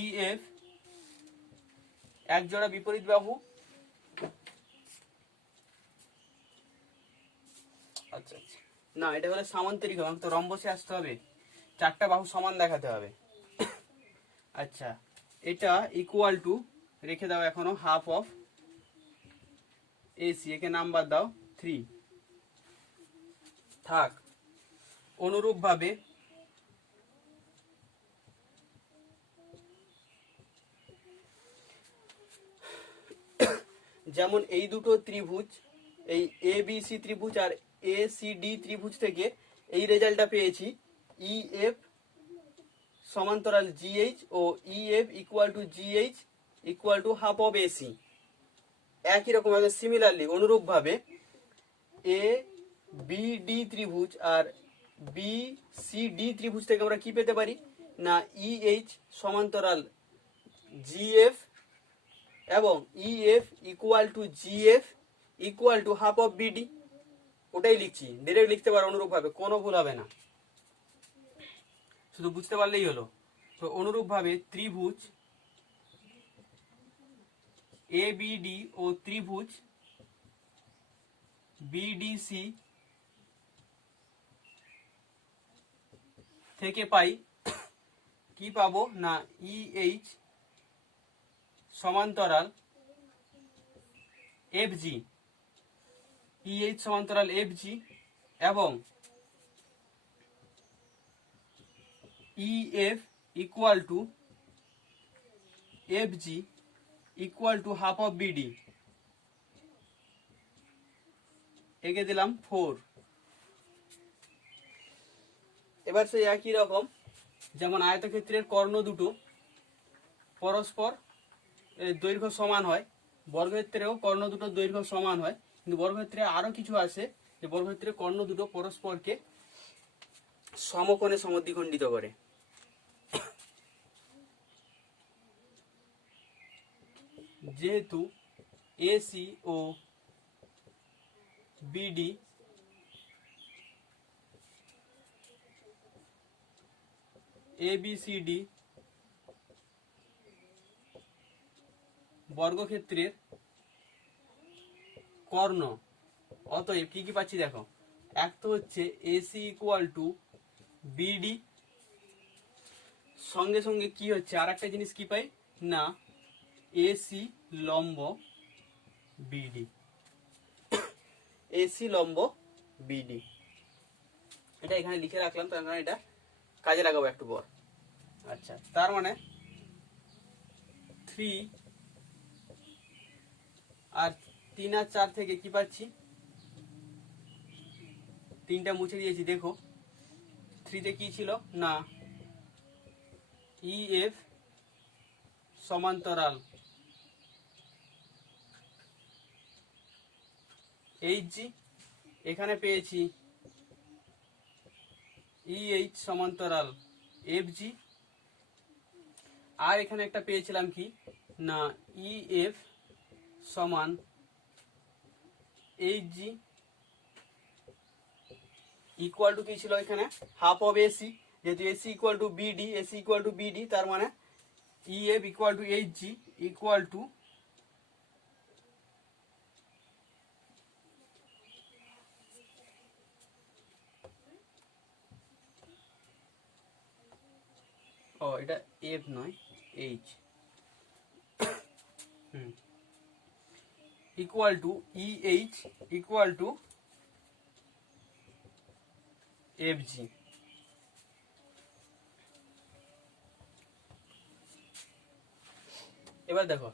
ই এফ এক জোড়া বিপরীত বাহু, আচ্ছা আচ্ছা না এটা হলে সামান্তরিক হবে, তো রম্বসে আসতে হবে, চারটা বাহু সমান দেখাতে হবে। আচ্ছা এটা ইকুয়াল টু রেখে দাও এখনো হাফ অফ এসি, একে নাম্বার দাও 3 থাক। অনুরূপভাবে যেমন এই দুটো ত্রিভুজ, এই এ বি সি ত্রিভুজ আর এ সি ডি ত্রিভুজ থেকে এই রেজাল্টটা পেয়েছি, ই এফ সমান্তরাল জিএইচ ও E F equal to GH equal to half of AC. একই রকম ভাবে সিমিলারলি অনুরূপভাবে এ বি ডি ত্রিভুজ আর বি সি ডি ত্রিভুজ থেকে আমরা কি পেতে পারি না ই এইচ সমান্তরাল জিএফ এবং E F equal two GF equal to half of BD. ওটাই লিখছি, ডিরেক্ট লিখতে পারো অনুরূপভাবে, কোনো ভুল হবে না, শুধু বুঝতে পারলেই হলো। তো অনুরূপভাবে ত্রিভুজ এ বিডি ও ত্রিভুজ বিডিসি থেকে পাই কি পাবো না ই এইচ সমান্তরাল এফ জি, ই এইচ সমান্তরাল এফ জি এবং E F equal to F G equal to half of BD, একে দিলাম 4। এবার সেই একই রকম যেমন আয়তক্ষেত্রের কর্ণ দুটো পরস্পর দৈর্ঘ্য সমান হয়, বর্গক্ষেত্রেও কর্ণ দুটো দৈর্ঘ্য সমান হয়, কিন্তু বর্গক্ষেত্রে আরো কিছু আছে যে বর্গক্ষেত্রে কর্ণ দুটো পরস্পরকে সমকোণে সমদ্বিখণ্ডিত করে। যেহেতু এসি ও বিডি এবিসিডি বর্গক্ষেত্রের কর্ণ, অতএব কি কি পাচ্ছি দেখো, এক তো হচ্ছে এসি ইকুয়াল টু বিডি, সঙ্গে সঙ্গে কি হচ্ছে আর একটা জিনিস কি পাই না এসি লম্ব বিডি, এসি লম্ব বিডি। এটা এখানে লিখে রাখলাম, তার কারণ এটা কাজে লাগাবো একটু পর। আচ্ছা তার মানে 3 আর 3 আর 4 থেকে কি পাচ্ছি, 3টা মুছে দিয়েছি, দেখো 3 তে কি ছিল না ই এফ সমান্তরাল এইচ জি, এখানে পেয়েছি ই এইচ সমান্তরাল এফ জি, আর এখানে একটা পেয়েছিলাম কি না ই এফ সমান এইচ জি ইকুয়াল টু কি ছিল এখানে হাফ অফ এসি, যেহেতু AC equal to BD, AC equal to BD, তার মানে EF equal to H G equal two এটা এফ নয় H equal two EH equal to F জি। এবার দেখো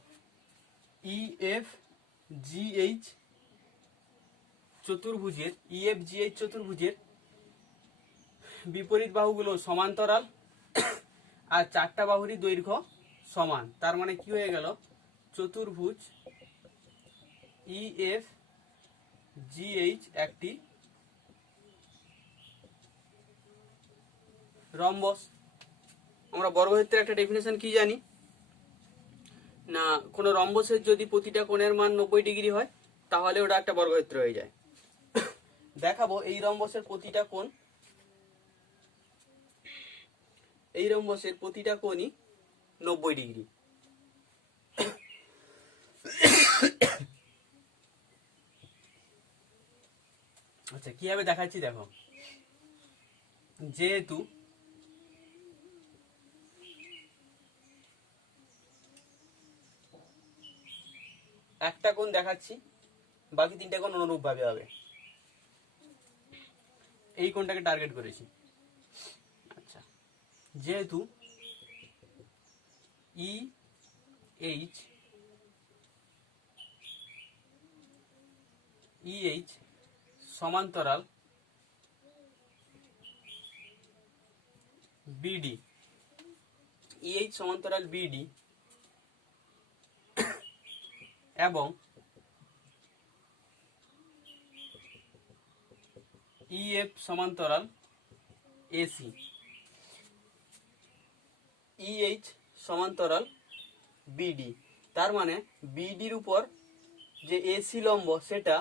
ইএফ জিএইচ চতুর্ভুজের ইএফ জিএইচ চতুর্ভুজের বিপরীত বাহুগুলো সমান্তরাল আর চারটা বাহুরই দৈর্ঘ্য সমান, তার মানে কি হয়ে গেল চতুর্ভুজ ইএফ জিএইচ একটি রম্বস। আমরা বর্গক্ষেত্রের একটা ডেফিনেশন কি জানি না, কোনো রম্বসের যদি প্রতিটা কোণের মান 90 ডিগ্রি হয় তাহলে ওটা একটা বর্গক্ষেত্র হয়ে যায়। দেখাবো এই রম্বসের প্রতিটা কোণ, এই রম্বসের প্রতিটা কোণই 90 ডিগ্রি। আচ্ছা কিভাবে দেখাচ্ছি দেখো, যেহেতু একটা কোণ দেখাচ্ছি, বাকি তিনটা কোণ অনুরূপ ভাবে হবে। এই কোণটাকে টার্গেট করেছি। আচ্ছা যেহেতু ই এইচ সমান্তরাল বিডি, ইএইচ সমান্তরাল বিডি এবং ইএফ সমান্তরাল এসি, ইএইচ সমান্তরাল বিডি, তার মানে বিডির উপর যে এসি লম্ব সেটা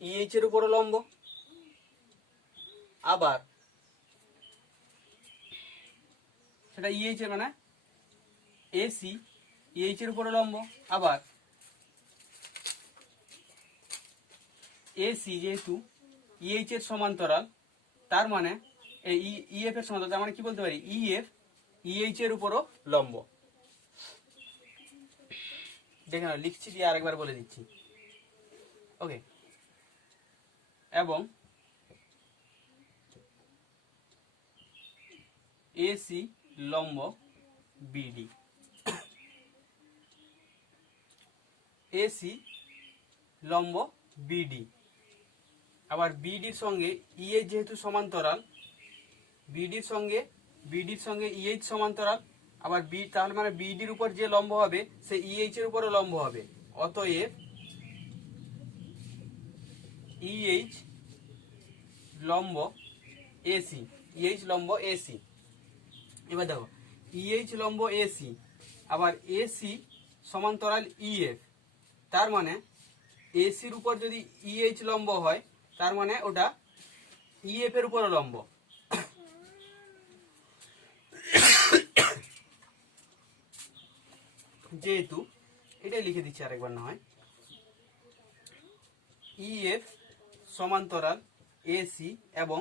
ইএইচ এর উপর লম্ব, আবার সেটা ইএইচ এর মানে এসি ইএইচ এর উপর লম্ব, আবার এসি যেহেতু ইএইচ এর সমান্তরাল তার মানে এই ইএফ এর সমান্তরাল, তার মানে কি বলতে পারি ইএফ ইএইচ এর উপরও লম্ব। দেখে নাও লিখছি দিয়ে আরেকবার বলে দিচ্ছি, ওকে। এবং এসি লম্ব বিডি, এসি লম্ব বিডি, আবার বিডির সঙ্গে ইএইচ যেহেতু সমান্তরাল, বিডির সঙ্গে ইএইচ সমান্তরাল, আবার বি তাহলে মানে বিডির উপর যে লম্ব হবে সে ইএইচ এর উপরও লম্ব হবে, অতএব ইএইচ লম্ব এসি, ইএইচ লম্ব এসি। এবার দেখো ইএইচ লম্ব এসি আবার এসি সমান্তরাল ইএফ, তার মানে এসির উপর যদি ইএইচ লম্ব হয় তার মানে ওটা ইএফ এর উপর লম্ব। যেহেতু এটাই লিখে দিচ্ছি আরেকবার না হয়, ইএফ সমান্তরাল এসি এবং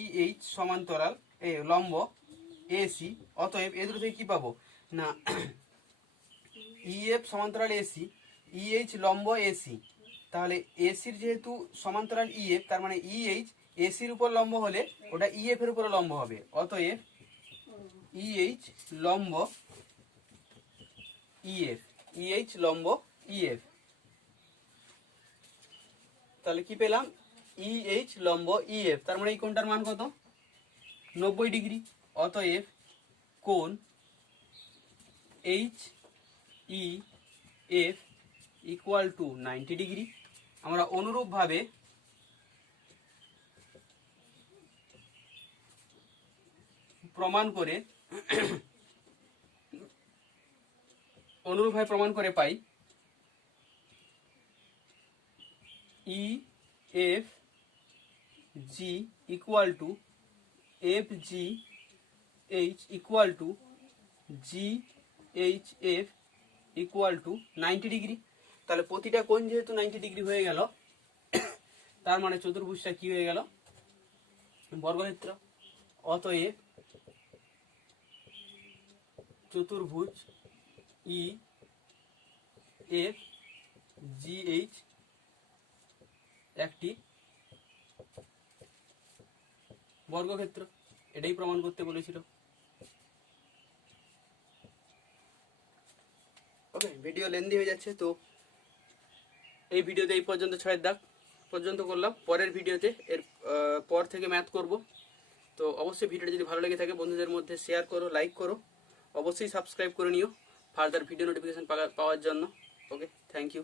ইএইচ সমান্তরাল লম্ব এসি, অতএব এ দুটো থেকে কি পাবো না ইএফ সমান্তরাল এসি ইএইচ লম্ব এসি, তাহলে এসির যেহেতু সমান্তরাল ইএফ তার মানে ইএইচ এসির উপর লম্ব হলে ওটা ইএফ এর উপর লম্ব হবে, অতএব ইএইচ লম্ব ইএফ, ইএইচ লম্ব ইএফ। তাহলে কি পেলাম ইএইচ লম্ব ইএফ, তার মানে এই কোণটার মান কত 90 ডিগ্রি, অতএব কোণ H E F equal to 90 degree. আমরা অনুরূপভাবে প্রমাণ করে পাই E F G equal to F G H equal to G H F equal to 90 degree. তাহলে প্রতিটা কোণ যেহেতু 90 ডিগ্রি হয়ে গেল, তার মানে চতুর্ভুজটা কি হয়ে গেল? বর্গক্ষেত্র। অতএব চতুর্ভুজ ই এফ জি এইচ একটি বর্গক্ষেত্র। এটাই প্রমাণ করতে বলেছিল। ওকে, ভিডিও লেন্দি হয়ে যাচ্ছে, তো এই ভিডিওতে এই পর্যন্ত 6 দাগ পর্যন্ত করলাম। পরের ভিডিওতে এর পর থেকে ম্যাথ করব। তো অবশ্যই ভিডিওটা যদি ভালো লেগে থাকে বন্ধুদের মধ্যে শেয়ার করো, লাইক করো, অবশ্যই সাবস্ক্রাইব করে নিও ফার্দার ভিডিও নোটিফিকেশন পাওয়ার জন্য। ওকে, থ্যাংক ইউ।